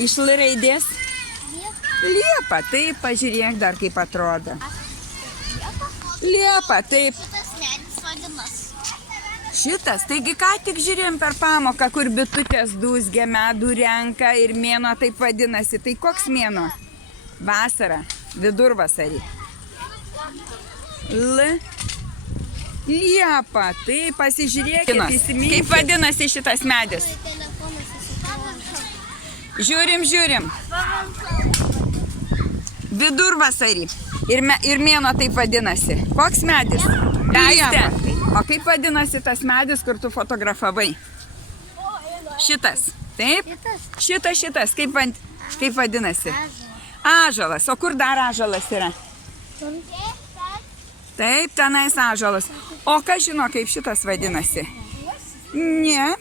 Iš L raidės? Liepa, taip, pažiūrėk dar kaip atrodo. Liepa, taip. Šitas medis vadinasi. Šitas, taigi ką tik žiūrėjom per pamoką, kur bitutės dūzgia, medų renka ir mėnuo taip vadinasi. Tai koks mėnuo? Vasara, vidurvasarį. L. Liepa, tai pasižiūrėkit, įsiminkit. Kaip vadinasi šitas medis? Žiūrim. Vidurvasarį. Ir mėnuo taip vadinasi. Koks medis? Daiste. O kaip vadinasi tas medis, kur tu fotografavai? Šitas. Taip? Šitas. Kaip vadinasi? Ąžuolas. O kur dar ąžuolas yra? Taip, tenais ąžuolas. O kas žino, kaip šitas vadinasi? Ne.